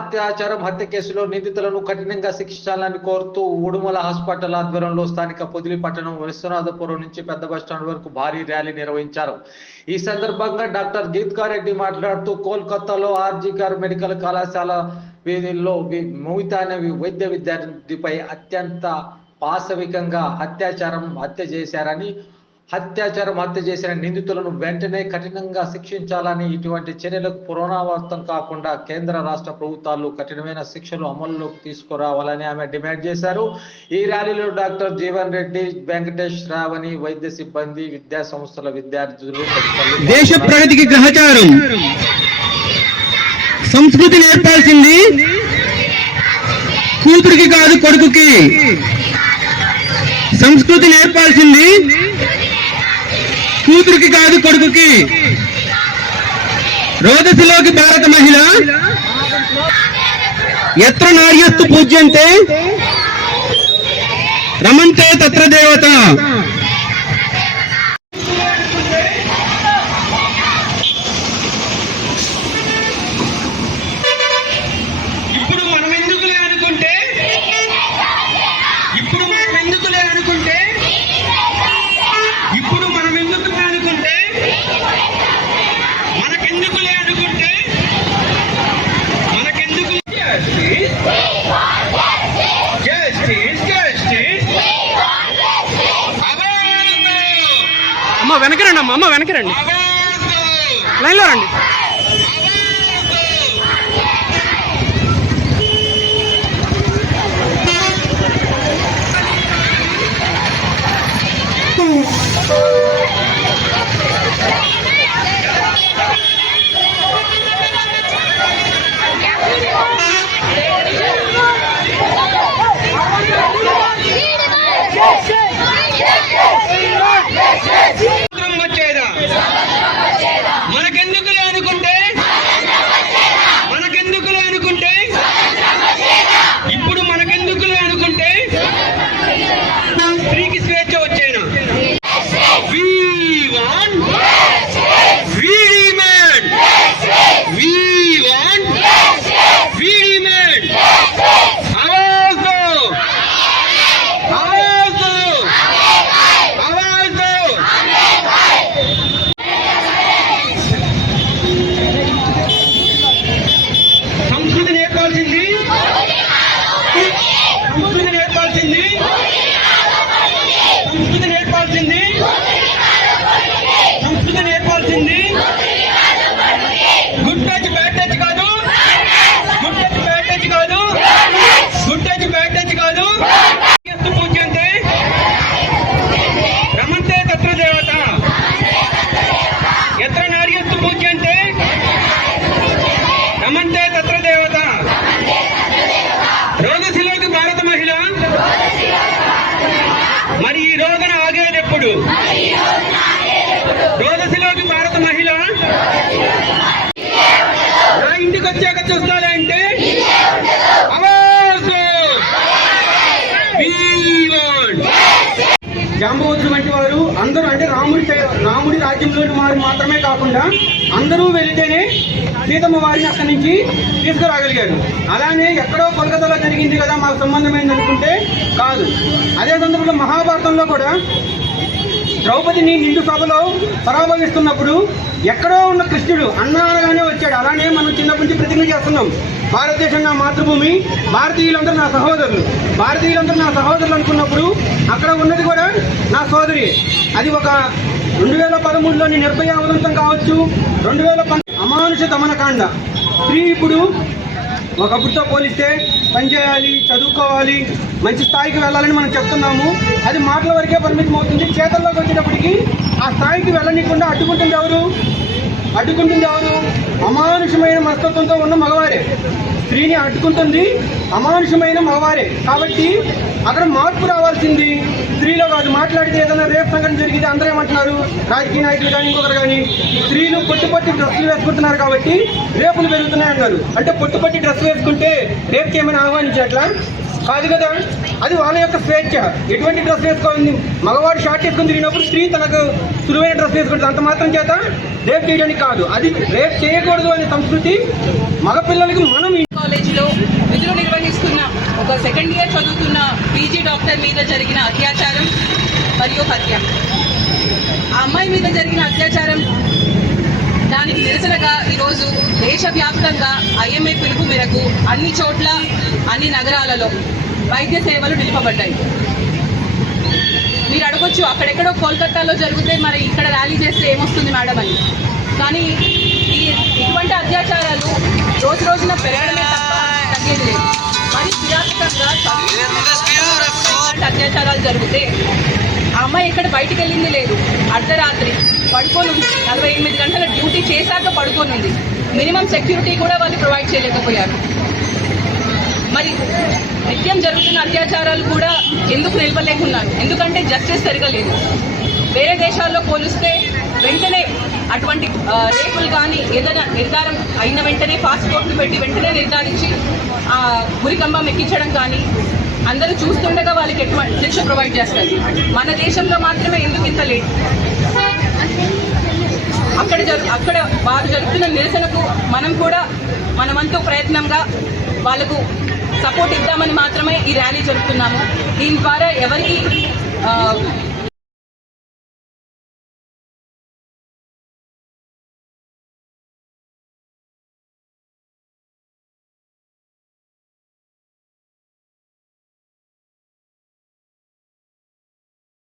అత్యాచారం హత్య కేసులో నిందితులను కఠినంగా శిక్షించాలని కోరుతూ ఉడుమల హాస్పిటల్ ఆధ్వర్యంలో స్థానిక పొదిలి పట్టణం విశ్వనాథపురం నుంచి పెద్ద బస్టాండ్ వరకు భారీ ర్యాలీ నిర్వహించారు. ఈ సందర్భంగా డాక్టర్ గీత్కారెడ్డి మాట్లాడుతూ కోల్కతాలో ఆర్జీకర్ మెడికల్ కళాశాల వీధిలో వి- వైద్య విద్యార్థిపై అత్యంత పాశవికంగా అత్యాచారం హత్య చేశారని అత్యాచారం హత్య చేసిన నిందితులను వెంటనే కఠినంగా శిక్షించాలని ఇటువంటి చర్యలకు పునరావృతం కాకుండా కేంద్ర రాష్ట్ర ప్రభుత్వాలు కఠినమైన శిక్షలు అమల్లోకి తీసుకురావాలని ఆమె డిమాండ్ చేశారు. ఈ ర్యాలీలో డాక్టర్ జీవన్ రెడ్డి వెంకటేష్ శ్రావణి వైద్య సిబ్బంది విద్యా సంస్థల విద్యార్థులు దేశ ప్రగతికి గ్రహచారం. సంస్కృతి నేర్పాల్సింది. కూతురికి కాదు కొడుకుకి. సంస్కృతి నేర్పాల్సింది. కూతురికి కాదు కొడుకుకి. రోదసిలోకి భారత మహిళ. ఎత్ర నార్యస్తు పూజ్యంతే రమంతే తత్ర దేవత. అమ్మ అమ్మ వెనక్కి రండి. లైన్లో రండి. Yeah. అంటే రాముడి రాముడి రాజ్యంలోని వారు మాత్రమే కాకుండా అందరూ వెళితేనే సీతమ్మ వారిని అక్కడి నుంచి తీసుకురాగలిగారు. అలానే ఎక్కడో కోల్కతాలో జరిగింది కదా మాకు సంబంధమైంది అనుకుంటే కాదు. అదే సందర్భంలో మహాభారతంలో కూడా ద్రౌపదిని నిండు సభలో పరాభవిస్తున్నప్పుడు ఎక్కడో ఉన్న కృష్ణుడు అన్న అనగానే వచ్చాడు. అలానే మనం చిన్నప్పటి నుంచి ప్రతిజ్ఞ చేస్తున్నాం. భారతదేశం నా మాతృభూమి భారతీయులందరూ నా సహోదరులు. భారతీయులందరూ నా సహోదరులు అనుకున్నప్పుడు అక్కడ ఉన్నది కూడా నా సోదరి. అది ఒక రెండు వేల పదమూడులోని నిర్భయ ఉదంతం కావచ్చు. రెండు వేల అమానుష దమనకాండ. స్త్రీ ఇప్పుడు ఒకప్పుడుతో పోలిస్తే పనిచేయాలి చదువుకోవాలి మంచి స్థాయికి వెళ్ళాలని మనం చెప్తున్నాము. అది మాటల వరకే పరిమితం అవుతుంది చేతల్లోకి వచ్చేటప్పటికి ఆ స్థాయికి వెళ్ళనీయకుండా అడ్డుకుంటుంది ఎవరు? అడ్డుకుంటుంది ఎవరు? అమానుషమైన మనస్తత్వంతో ఉన్న మగవారే. స్త్రీని అడ్డుకుంటుంది అమానుషమైన మగవారే. కాబట్టి అక్కడ మార్పు రావాల్సింది. స్త్రీలో కాదు మాట్లాడితే ఏదైనా రేపు సంఘటన జరిగితే అందరూ ఏమంటున్నారు? రాజకీయ నాయకులు కానీ ఇంకొకరు కానీ స్త్రీలు పొట్టుపట్టి డ్రెస్సులు వేసుకుంటున్నారు కాబట్టి రేపులు పెరుగుతున్నాయి అన్నారు అంటే పొట్టుపట్టి డ్రెస్సులు వేసుకుంటే రేపుకి ఏమైనా ఆహ్వానించట్లా? కాదు కదా? అది వాళ్ళ యొక్క స్వేచ్ఛ. ఎటువంటి డ్రెస్ వేసుకోవాలి? మగవాడు షార్ట్ వేసుకుని తిరిగినప్పుడు స్త్రీ తనకు సులువైన డ్రెస్ వేసుకుంటుంది. అంత మాత్రం చేత రేప్ చేయడానికి కాదు. అది రేప్ చేయకూడదు అనే సంస్కృతి మగపిల్లలకి మనం కాలేజీలో నిజలు నిర్వహిస్తున్న ఒక సెకండ్ ఇయర్ చదువుతున్న పీజీ డాక్టర్ మీద జరిగిన అత్యాచారం మరియు హత్య. ఆ అమ్మాయి మీద జరిగిన అత్యాచారం దానికి నిరసనగా ఈరోజు దేశవ్యాప్తంగా ఐఎంఏ పిలుపు మేరకు అన్ని చోట్ల అన్ని నగరాలలో వైద్య సేవలు నిలుపబడ్డాయి. మీరు అడగొచ్చు అక్కడెక్కడో కోల్కతాలో జరిగితే మరి ఇక్కడ ర్యాలీ చేస్తే ఏమొస్తుంది మేడం అని. కానీ ఈ ఇటువంటి అత్యాచారాలు రోజు రోజున పెరగడమే తప్ప తగ్గేది లేదు. మరి కిరాతకంగా అత్యాచారాలు జరిగితే ఆ అమ్మాయి ఎక్కడ బయటికి వెళ్ళింది లేదు. అర్ధరాత్రి పడుకొని ఉంది. నలభై ఎనిమిది గంటల డ్యూటీ చేశాక పడుకొని ఉంది. మినిమం సెక్యూరిటీ కూడా వాళ్ళు ప్రొవైడ్ చేయలేకపోయారు. మరి నిత్యం జరుగుతున్న అత్యాచారాలు కూడా ఎందుకు నిలవలేకున్నారు ఎందుకంటే జస్టిస్ జరగలేదు వేరే దేశాల్లో పోలిస్తే వెంటనే అటువంటి రేపులు కానీ ఏదైనా నిర్ధారం అయిన వెంటనే పాస్పోర్ట్లు పెట్టి వెంటనే నిర్ధారించి ఆ, ఎక్కించడం కానీ అందరూ చూస్తుండగా వాళ్ళకి ఎటువంటి శిక్ష ప్రొవైడ్ చేస్తారు. మన దేశంలో మాత్రమే ఎందుకు ఇంత లేట్ అక్కడ జరు అక్కడ వారు జరుగుతున్న నిరసనకు మనం కూడా మనమంతు ప్రయత్నంగా వాళ్ళకు సపోర్ట్ ఇద్దామని మాత్రమే ఈ ర్యాలీ జరుపుతున్నాము. దీని ద్వారా ఎవరికి